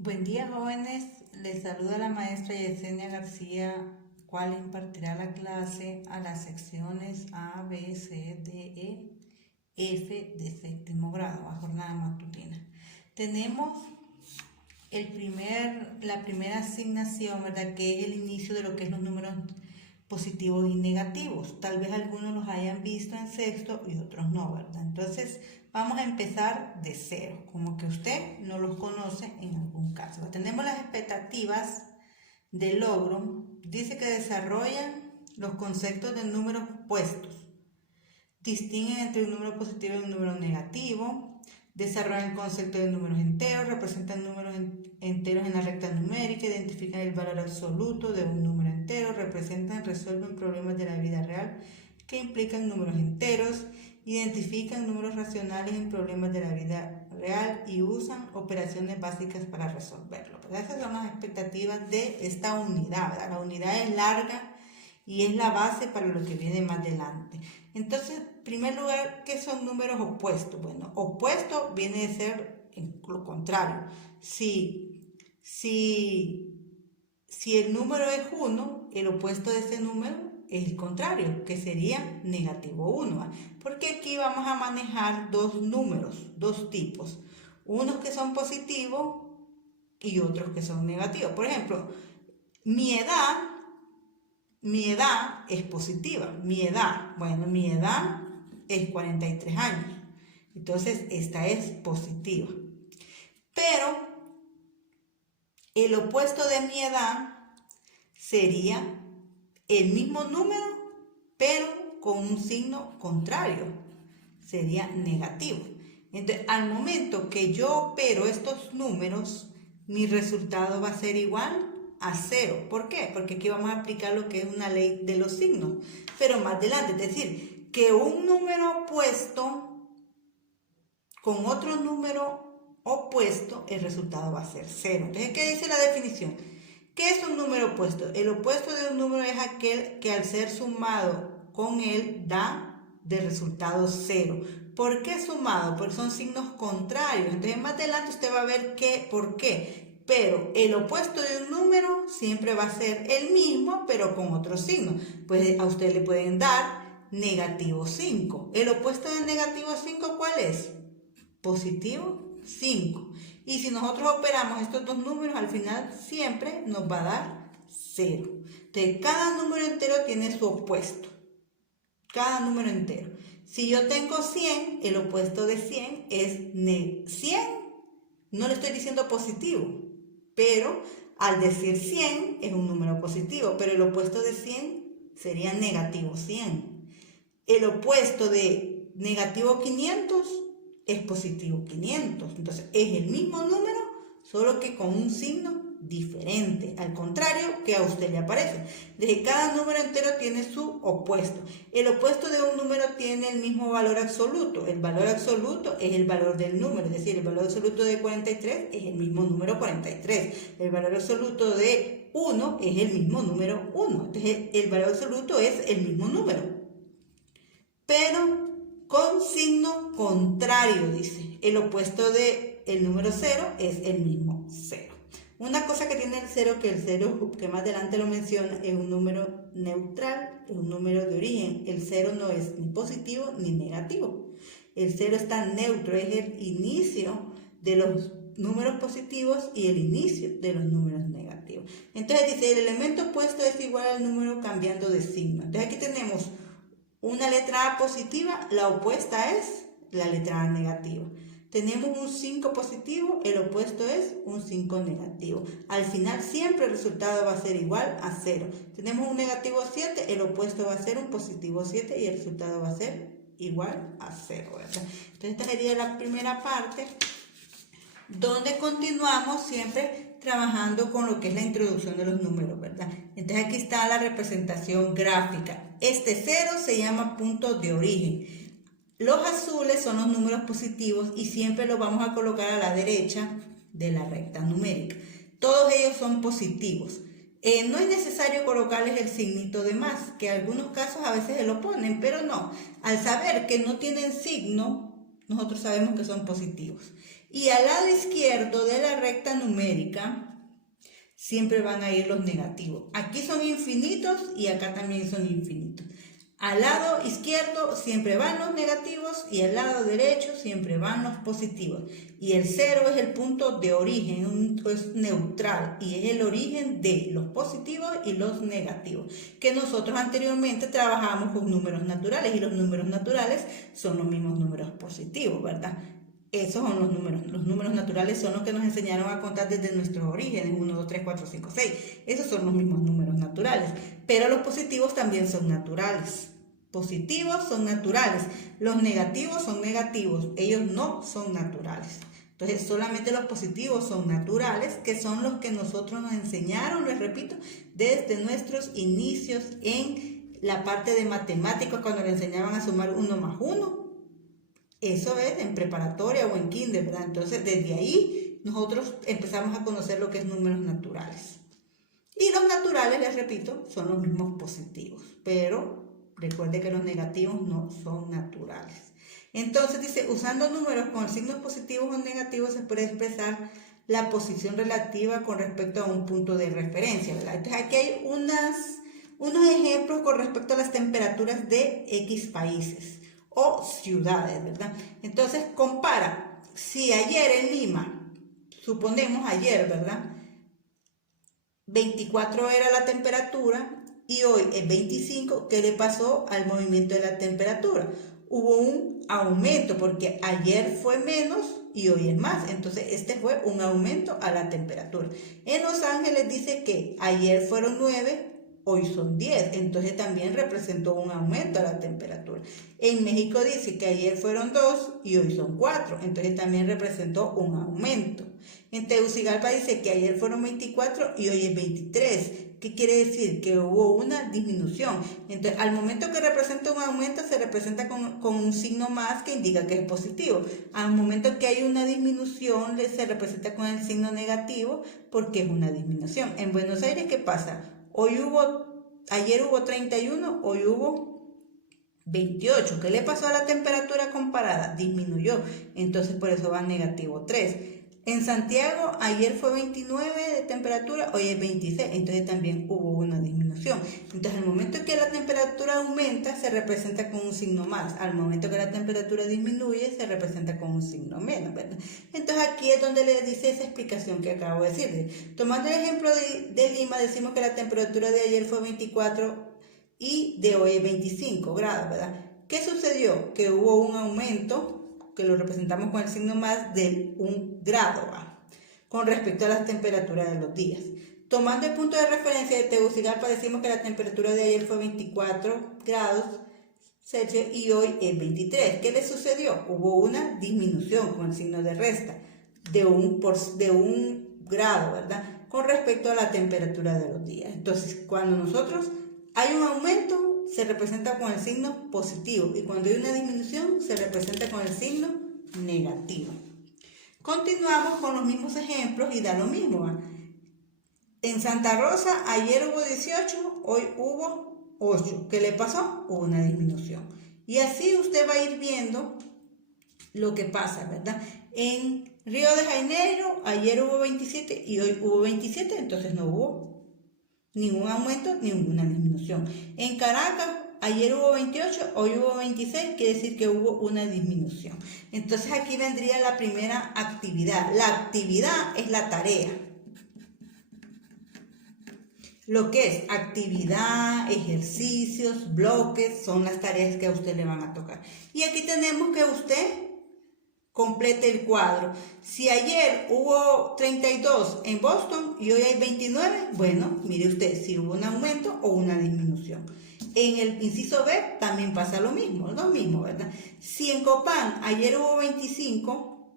Buen día, jóvenes. Les saluda la maestra Yesenia García, cual impartirá la clase a las secciones A, B, C, D, E, F de séptimo grado, a jornada matutina. Tenemos la primera asignación, ¿verdad? Que es el inicio de lo que es los números positivos y negativos. Tal vez algunos los hayan visto en sexto y otros no, ¿verdad? Entonces, vamos a empezar de cero, como que usted no los conoce en algún caso. Tenemos las expectativas de logro. Dice que desarrollan los conceptos de números puestos. Distinguen entre un número positivo y un número negativo. Desarrollan el concepto de números enteros, representan números enteros en la recta numérica, identifican el valor absoluto de un número entero, resuelven problemas de la vida real que implican números enteros, identifican números racionales en problemas de la vida real y usan operaciones básicas para resolverlo. ¿Verdad? Esas son las expectativas de esta unidad, ¿verdad? La unidad es larga y es la base para lo que viene más adelante. Entonces, en primer lugar, ¿qué son números opuestos? Bueno, opuesto viene a ser lo contrario. Si el número es 1, el opuesto de ese número es el contrario, que sería negativo 1. Porque aquí vamos a manejar dos números, dos tipos. Unos que son positivos y otros que son negativos. Por ejemplo, mi edad es positiva. Mi edad es 43 años. Entonces, esta es positiva. Pero el opuesto de mi edad sería el mismo número, pero con un signo contrario. Sería negativo. Entonces, al momento que yo opero estos números, mi resultado va a ser igual a 0. ¿Por qué? Porque aquí vamos a aplicar lo que es una ley de los signos. Pero más adelante, es decir, que un número opuesto con otro número opuesto, el resultado va a ser 0. Entonces, ¿qué dice la definición? ¿Qué es un número opuesto? El opuesto de un número es aquel que al ser sumado con él da de resultado 0. ¿Por qué sumado? Porque son signos contrarios. Entonces, más adelante usted va a ver por qué. Pero el opuesto de un número siempre va a ser el mismo, pero con otro signo. Pues a usted le pueden dar negativo 5. ¿El opuesto de negativo 5 cuál es? Positivo 5. Y si nosotros operamos estos dos números, al final siempre nos va a dar 0. Entonces, cada número entero tiene su opuesto. Cada número entero. Si yo tengo 100, el opuesto de 100 es 100. No le estoy diciendo positivo, pero al decir 100 es un número positivo, pero el opuesto de 100 sería negativo 100. El opuesto de negativo 500 es positivo 500. Entonces, es el mismo número, solo que con un signo diferente, al contrario que a usted le aparece. Desde cada número entero tiene su opuesto. El opuesto de un número tiene el mismo valor absoluto. El valor absoluto es el valor del número, es decir, el valor absoluto de 43 es el mismo número 43. El valor absoluto de 1 es el mismo número 1. Entonces, el valor absoluto es el mismo número, pero con signo contrario, dice. El opuesto del número 0 es el mismo 0. Una cosa que tiene el 0, que el 0, que más adelante lo menciona, es un número neutral, es un número de origen. El 0 no es ni positivo ni negativo. El 0 está neutro, es el inicio de los números positivos y el inicio de los números negativos. Entonces dice, el elemento opuesto es igual al número cambiando de signo. Entonces aquí tenemos una letra A positiva, la opuesta es la letra A negativa. Tenemos un 5 positivo, el opuesto es un 5 negativo. Al final siempre el resultado va a ser igual a 0. Tenemos un negativo 7, el opuesto va a ser un positivo 7 y el resultado va a ser igual a 0. ¿Verdad? Entonces esta sería la primera parte, donde continuamos siempre trabajando con lo que es la introducción de los números, ¿verdad? Entonces aquí está la representación gráfica. Este 0 se llama punto de origen. Los azules son los números positivos y siempre los vamos a colocar a la derecha de la recta numérica. Todos ellos son positivos. No es necesario colocarles el signito de más, que en algunos casos a veces se lo ponen, pero no. Al saber que no tienen signo, nosotros sabemos que son positivos. Y al lado izquierdo de la recta numérica siempre van a ir los negativos. Aquí son infinitos y acá también son infinitos. Al lado izquierdo siempre van los negativos y al lado derecho siempre van los positivos. Y el 0 es el punto de origen, es neutral y es el origen de los positivos y los negativos. Que nosotros anteriormente trabajamos con números naturales y los números naturales son los mismos números positivos, ¿verdad? Esos son los números. Los números naturales son los que nos enseñaron a contar desde nuestros orígenes, 1, 2, 3, 4, 5, 6. Esos son los mismos números naturales. Pero los positivos también son naturales. Positivos son naturales. Los negativos son negativos. Ellos no son naturales. Entonces, solamente los positivos son naturales, que son los que nosotros nos enseñaron, les repito, desde nuestros inicios en la parte de matemáticas, cuando le enseñaban a sumar 1 más 1. Eso es en preparatoria o en kinder, ¿verdad? Entonces, desde ahí nosotros empezamos a conocer lo que es números naturales. Y los naturales, les repito, son los mismos positivos, pero recuerde que los negativos no son naturales. Entonces dice, usando números con signos positivos o negativos se puede expresar la posición relativa con respecto a un punto de referencia, ¿verdad? Entonces aquí hay unos ejemplos con respecto a las temperaturas de X países o ciudades, ¿verdad? Entonces compara, si ayer en Lima, suponemos ayer, ¿verdad? 24 era la temperatura y hoy es 25, ¿qué le pasó al movimiento de la temperatura? Hubo un aumento porque ayer fue menos y hoy es más, entonces este fue un aumento a la temperatura. En Los Ángeles dice que ayer fueron 9, hoy son 10, entonces también representó un aumento a la temperatura. En México dice que ayer fueron 2 y hoy son 4, entonces también representó un aumento. En Tegucigalpa dice que ayer fueron 24 y hoy es 23. ¿Qué quiere decir? Que hubo una disminución. Entonces, al momento que representa un aumento, se representa con un signo más que indica que es positivo. Al momento que hay una disminución, se representa con el signo negativo porque es una disminución. En Buenos Aires, ¿qué pasa? Ayer hubo 31, hoy hubo 28. ¿Qué le pasó a la temperatura comparada? Disminuyó. Entonces, por eso va negativo 3. En Santiago, ayer fue 29 de temperatura, hoy es 26, entonces también hubo una disminución. Entonces, al momento que la temperatura aumenta, se representa con un signo más. Al momento que la temperatura disminuye, se representa con un signo menos, ¿verdad? Entonces, aquí es donde le dice esa explicación que acabo de decir. Tomando el ejemplo de Lima, decimos que la temperatura de ayer fue 24 y de hoy es 25 grados, ¿verdad? ¿Qué sucedió? Que hubo un aumento, que lo representamos con el signo más, de 1 grado, ¿va? Con respecto a las temperaturas de los días. Tomando el punto de referencia de Tegucigalpa, decimos que la temperatura de ayer fue 24 grados Celsius y hoy es 23. ¿Qué le sucedió? Hubo una disminución con el signo de resta de 1 grado, ¿verdad? Con respecto a la temperatura de los días. Entonces, cuando nosotros hay un aumento, se representa con el signo positivo y cuando hay una disminución se representa con el signo negativo. Continuamos con los mismos ejemplos y da lo mismo, ¿va? En Santa Rosa ayer hubo 18, hoy hubo 8. ¿Qué le pasó? Hubo una disminución. Y así usted va a ir viendo lo que pasa, ¿verdad? En Río de Janeiro ayer hubo 27 y hoy hubo 27, entonces no hubo ningún aumento, ninguna disminución. En Caracas, ayer hubo 28, hoy hubo 26, quiere decir que hubo una disminución. Entonces aquí vendría la primera actividad. La actividad es la tarea. Lo que es actividad, ejercicios, bloques, son las tareas que a usted le van a tocar. Y aquí tenemos que usted complete el cuadro. Si ayer hubo 32 en Boston y hoy hay 29, bueno, mire usted si hubo un aumento o una disminución. En el inciso B también pasa lo mismo, ¿verdad? Si en Copán ayer hubo 25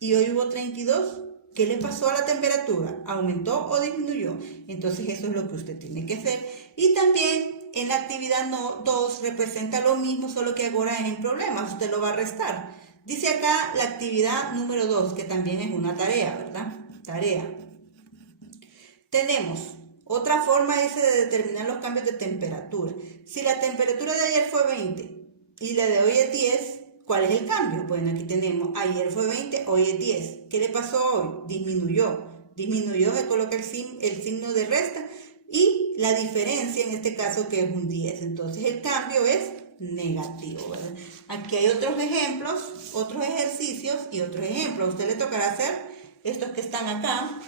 y hoy hubo 32, ¿qué le pasó a la temperatura? ¿Aumentó o disminuyó? Entonces eso es lo que usted tiene que hacer. Y también en la actividad 2 representa lo mismo, solo que ahora es en problemas, usted lo va a restar. Dice acá la actividad número 2, que también es una tarea, ¿verdad? Tarea. Tenemos otra forma, dice, de determinar los cambios de temperatura. Si la temperatura de ayer fue 20 y la de hoy es 10, ¿cuál es el cambio? Bueno, aquí tenemos, ayer fue 20, hoy es 10. ¿Qué le pasó hoy? Disminuyó. Disminuyó, se coloca el signo de resta y la diferencia en este caso que es un 10. Entonces el cambio es negativo, ¿verdad? Aquí hay otros ejemplos, otros ejercicios y otros ejemplos. A usted le tocará hacer estos que están acá.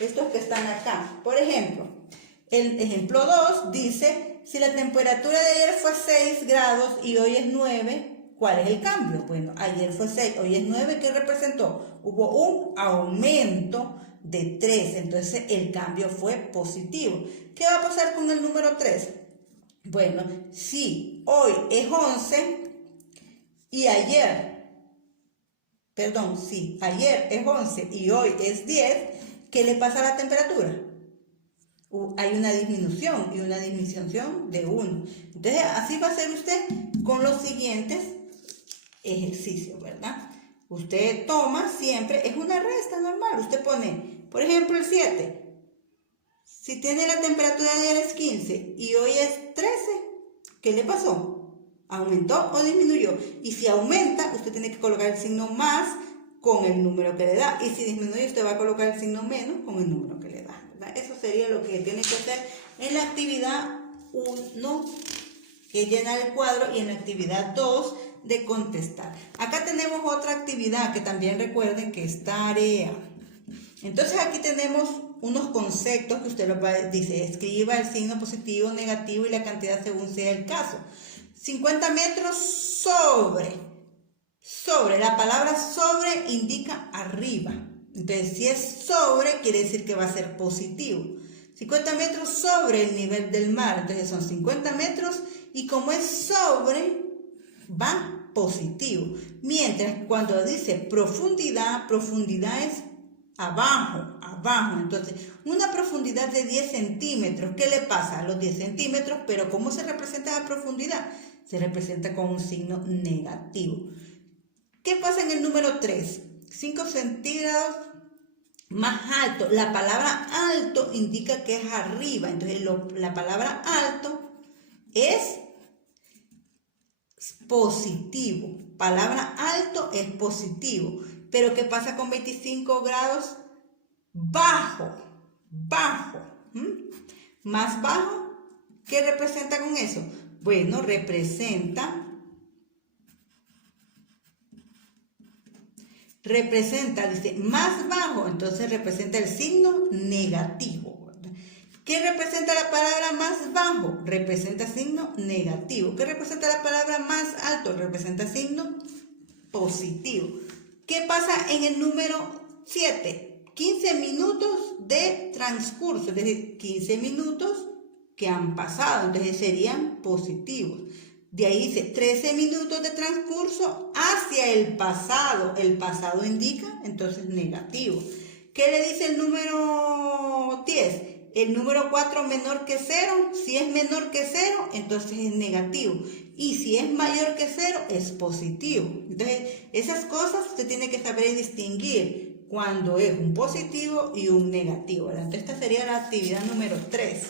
Estos que están acá. Por ejemplo, el ejemplo 2 dice, si la temperatura de ayer fue 6 grados y hoy es 9, ¿cuál es el cambio? Bueno, ayer fue 6, hoy es 9, ¿qué representó? Hubo un aumento de 3, entonces el cambio fue positivo. ¿Qué va a pasar con el número 3? Bueno, si hoy es 11 y ayer es 11 y hoy es 10, ¿qué le pasa a la temperatura? Hay una disminución y una disminución de 1. Entonces, así va a ser usted con los siguientes ejercicios, ¿verdad? Usted toma siempre, es una resta normal. Usted pone, por ejemplo, el 7. Si tiene la temperatura de ayer es 15 y hoy es 13, ¿qué le pasó? ¿Aumentó o disminuyó? Y si aumenta, usted tiene que colocar el signo más con el número que le da. Y si disminuye, usted va a colocar el signo menos con el número que le da, ¿verdad? Eso sería lo que tiene que hacer en la actividad 1, que es llenar el cuadro, y en la actividad 2, de contestar. Acá tenemos otra actividad que también recuerden que es tarea. Entonces aquí tenemos unos conceptos que usted lo dice, escriba el signo positivo, negativo y la cantidad según sea el caso. 50 metros sobre, la palabra sobre indica arriba. Entonces si es sobre, quiere decir que va a ser positivo. 50 metros sobre el nivel del mar, entonces son 50 metros y como es sobre, va positivo. Mientras cuando dice profundidad, profundidad es abajo. Entonces, una profundidad de 10 centímetros, ¿qué le pasa a los 10 centímetros? Pero ¿cómo se representa la profundidad? Se representa con un signo negativo. ¿Qué pasa en el número 3? 5 centígrados más alto. La palabra alto indica que es arriba. Entonces, la palabra alto es positivo. Palabra alto es positivo. Pero ¿qué pasa con 25 grados? Bajo. Más bajo, ¿qué representa con eso? Bueno, representa, dice, más bajo, entonces representa el signo negativo, ¿verdad? ¿Qué representa la palabra más bajo? Representa signo negativo. ¿Qué representa la palabra más alto? Representa signo positivo. ¿Qué pasa en el número 7? 15 minutos de transcurso, es decir, 15 minutos que han pasado, entonces serían positivos. De ahí dice 13 minutos de transcurso hacia el pasado. El pasado indica entonces negativo. ¿Qué le dice el número 10? El número 4 menor que 0. Si es menor que 0, entonces es negativo. Y si es mayor que 0, es positivo. Entonces, esas cosas usted tiene que saber distinguir cuando es un positivo y un negativo, ¿verdad? Entonces, esta sería la actividad número 3.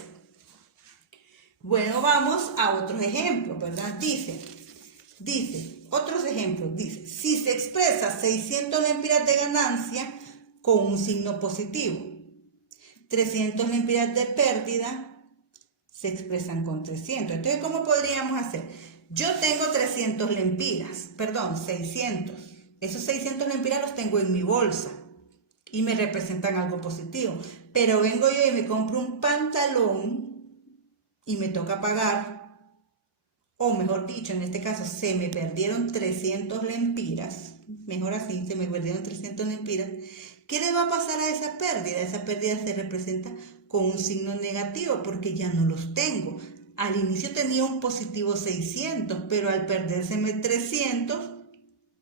Bueno, vamos a otros ejemplos, ¿verdad? Dice, otros ejemplos, dice, si se expresa 600 lempiras de ganancia con un signo positivo, 300 lempiras de pérdida se expresan con 300. Entonces, ¿cómo podríamos hacer? Yo tengo 600. Esos 600 lempiras los tengo en mi bolsa y me representan algo positivo. Pero vengo yo y me compro un pantalón y me toca pagar, o mejor dicho, en este caso, se me perdieron 300 lempiras. Mejor así, se me perdieron 300 lempiras. ¿Qué le va a pasar a esa pérdida? Esa pérdida se representa con un signo negativo porque ya no los tengo. Al inicio tenía un positivo 600, pero al perdérseme 300,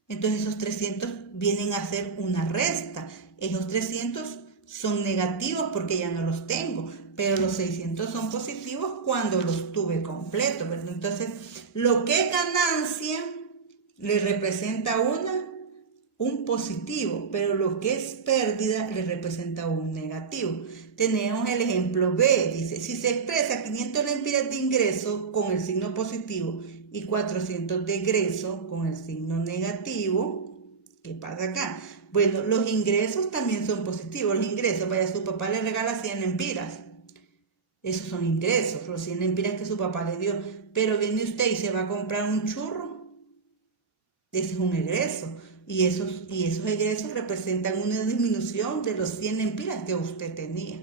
entonces esos 300 vienen a ser una resta. Esos 300 son negativos porque ya no los tengo, pero los 600 son positivos cuando los tuve completos, ¿verdad? Entonces, lo que es ganancia le representa un positivo, pero lo que es pérdida le representa un negativo. Tenemos el ejemplo B, dice, si se expresa 500 lempiras de ingreso con el signo positivo y 400 de egreso con el signo negativo. ¿Qué pasa acá? Bueno, los ingresos también son positivos. Los ingresos, vaya, su papá le regala 100 lempiras. Esos son ingresos, los 100 lempiras que su papá le dio. Pero viene usted y se va a comprar un churro. Ese es un egreso. Y esos egresos representan una disminución de los 100 lempiras que usted tenía.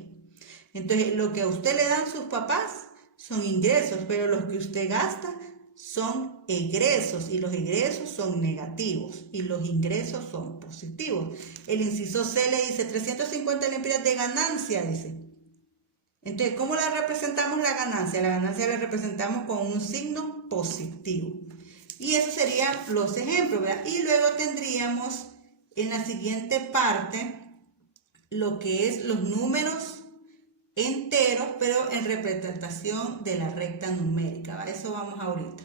Entonces, lo que a usted le dan sus papás son ingresos, pero los que usted gasta son egresos, y los egresos son negativos y los ingresos son positivos. El inciso C le dice 350 lempiras de ganancia, dice. Entonces, ¿cómo la representamos la ganancia? La ganancia la representamos con un signo positivo. Y esos serían los ejemplos, ¿verdad? Y luego tendríamos en la siguiente parte lo que es los números enteros, pero en representación de la recta numérica, ¿va? Eso vamos ahorita.